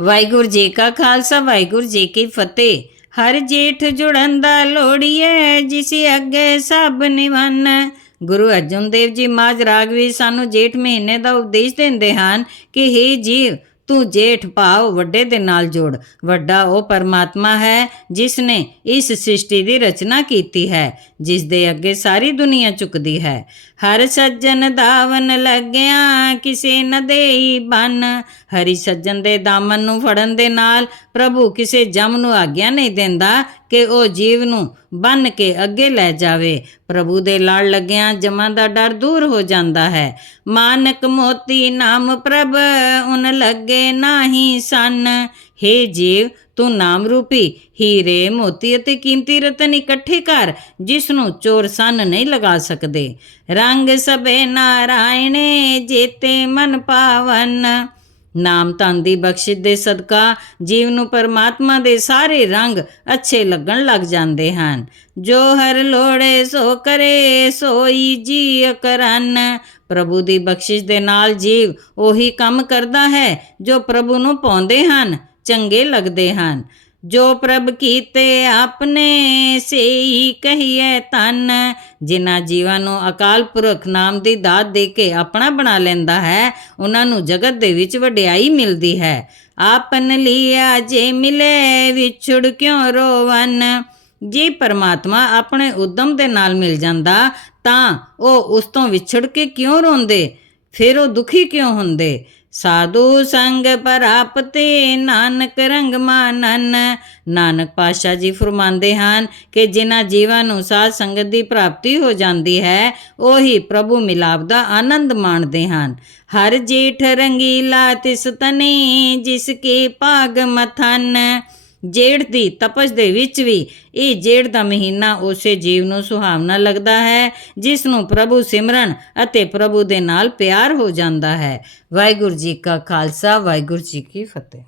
ਵਾਹਿਗੁਰੂ ਜੀ ਕਾ ਖਾਲਸਾ, ਵਾਹਿਗੁਰੂ ਜੀ ਕੀ ਫਤਿਹ। ਹਰ ਜੇਠ ਜੁੜਨ ਦਾ ਲੋੜੀਏ ਜਿਸ ਅੱਗੇ ਸਭ ਨਿਵਨ। ਗੁਰੂ ਅਰਜਨ ਦੇਵ ਜੀ ਮਾਜ ਰਾਗ ਵੀ ਸਾਨੂੰ ਜੇਠ ਮਹੀਨੇ ਦਾ ਉਪਦੇਸ਼ ਦਿੰਦੇ ਹਨ ਕਿ हे ਜੀਵ ਤੂੰ ਜੇਠ ਭਾਵ ਵੱਡੇ ਦੇ ਨਾਲ ਜੋੜ। ਵੱਡਾ ਉਹ ਪਰਮਾਤਮਾ ਹੈ ਜਿਸ ਨੇ ਇਸ ਸ੍ਰਿਸ਼ਟੀ ਦੀ ਰਚਨਾ ਕੀਤੀ ਹੈ ਜਿਸ ਦੇ ਅੱਗੇ ਸਾਰੀ ਦੁਨੀਆ ਝੁਕਦੀ ਹੈ। ਹਰ ਸੱਜਣ ਦਾਵਨ ਲੱਗਿਆ, ਕਿਸੇ ਨ ਦੇਈ ਬੰਨ। ਹਰੀ ਸੱਜਣ ਦੇ ਦਾਮਨ ਨੂੰ ਫੜਨ ਦੇ ਨਾਲ ਪ੍ਰਭੂ ਕਿਸੇ ਜਮ ਨੂੰ ਆਗਿਆ ਨਹੀਂ ਦਿੰਦਾ ਕਿ ਉਹ ਜੀਵ ਨੂੰ ਬੰਨ ਕੇ ਅੱਗੇ ਲੈ ਜਾਵੇ। ਪ੍ਰਭੂ ਦੇ ਲੜ ਲੱਗਿਆਂ ਜਮਾਂ ਦਾ ਡਰ ਦੂਰ ਹੋ ਜਾਂਦਾ ਹੈ। ਮਾਨਕ ਮੋਤੀ ਨਾਮ ਪ੍ਰਭ, ਉਨ ਲੱਗੇ ਨਾਹੀ ਸਨ। हे ਜੀਵ, ਤੂੰ ਨਾਮ ਰੂਪੀ, ਹੀਰੇ, ਮੋਤੀ ਅਤੇ ਕੀਮਤੀ ਰਤਨ ਇਕੱਠੇ ਕਰ, ਜਿਸ ਨੂੰ ਚੋਰ ਸੰਨ ਨਹੀਂ ਲਗਾ ਸਕਦੇ। ਰੰਗ ਸਭੇ ਨਾਰਾਇਣੇ ਜੇਤੇ ਮਨ ਪਾਵਨ। ਨਾਮ ਧਨ ਦੀ ਬਖਸ਼ਿਸ਼ ਦੇ ਸਦਕਾ ਜੀਵ ਨੂੰ ਪਰਮਾਤਮਾ ਦੇ ਸਾਰੇ ਰੰਗ ਅੱਛੇ ਲੱਗਣ ਲੱਗ ਜਾਂਦੇ ਹਨ। ਜੋ ਹਰ ਲੋੜੇ ਸੋ ਕਰੇ, ਸੋਈ ਜੀ ਕਰਨ। ਪ੍ਰਭੂ ਦੀ ਬਖਸ਼ਿਸ਼ ਦੇ ਨਾਲ ਜੀਵ ਉਹੀ ਕੰਮ ਕਰਦਾ ਹੈ ਜੋ ਪ੍ਰਭੂ ਨੂੰ ਪਾਉਂਦੇ ਹਨ, ਚੰਗੇ ਲੱਗਦੇ ਹਨ। ਜੋ ਪ੍ਰਭ ਕੀਤੇ ਆਪਨੇ, ਸੇਈ ਕਹੀਏ ਤਨ ਜਿਨ੍ਹਾਂ ਜੀਵਾਂ ਨੂੰ ਅਕਾਲ ਪੁਰਖ ਨਾਮ ਦੀ ਦਾਤ ਦੇ ਕੇ ਆਪਣਾ ਬਣਾ ਲੈਂਦਾ ਹੈ, ਉਹਨਾਂ ਨੂੰ ਜਗਤ ਦੇ ਵਿੱਚ ਵਡਿਆਈ ਮਿਲਦੀ ਹੈ। ਆਪਨ ਲਿਆ ਜੇ ਮਿਲੇ, ਵਿਛੜ ਕਿਉਂ ਰੋਵਨ? ਜੇ ਪਰਮਾਤਮਾ ਆਪਣੇ ਉਦਮ ਦੇ ਨਾਲ ਮਿਲ ਜਾਂਦਾ, ਤਾਂ ਉਹ ਉਸ ਤੋਂ ਵਿਛੜ ਕੇ ਕਿਉਂ ਰੋਂਦੇ? ਫਿਰ ਉਹ ਦੁਖੀ ਕਿਉਂ ਹੁੰਦੇ? ਸਾਧੂ ਸੰਗ ਪ੍ਰਾਪਤੇ ਨਾਨਕ ਰੰਗ ਮਾਨਨ। ਨਾਨਕ ਪਾਸ਼ਾ ਜੀ ਫਰਮਾਉਂਦੇ ਹਨ ਕਿ ਜਿਨ੍ਹਾਂ ਜੀਵਾਂ ਨੂੰ ਸਾਧ ਸੰਗਤ ਦੀ ਪ੍ਰਾਪਤੀ ਹੋ ਜਾਂਦੀ ਹੈ, ਉਹੀ ਪ੍ਰਭੂ ਮਿਲਾਪ ਦਾ ਆਨੰਦ ਮਾਣਦੇ ਹਨ। ਹਰ ਜੇਠ ਰੰਗੀਲਾ ਤਿਸ ਤਨੇ, ਜਿਸ ਕੇ ਭਾਗ ਮਥਨ। ਜੇੜ ਦੀ ਤਪਸ਼ ਦੇ ਵਿੱਚ ਵੀ ਇਹ ਜੇੜ ਦਾ ਮਹੀਨਾ ਉਸੇ ਜੀਵ ਨੂੰ ਸੁਹਾਵਣਾ ਲੱਗਦਾ ਹੈ, ਜਿਸ ਨੂੰ ਪ੍ਰਭੂ ਸਿਮਰਨ ਅਤੇ ਪ੍ਰਭੂ ਦੇ ਨਾਲ ਪਿਆਰ ਹੋ ਜਾਂਦਾ ਹੈ। ਵਾਹਿਗੁਰੂ ਜੀ ਕਾ ਖਾਲਸਾ, ਵਾਹਿਗੁਰੂ ਜੀ ਕੀ ਫਤਿਹ।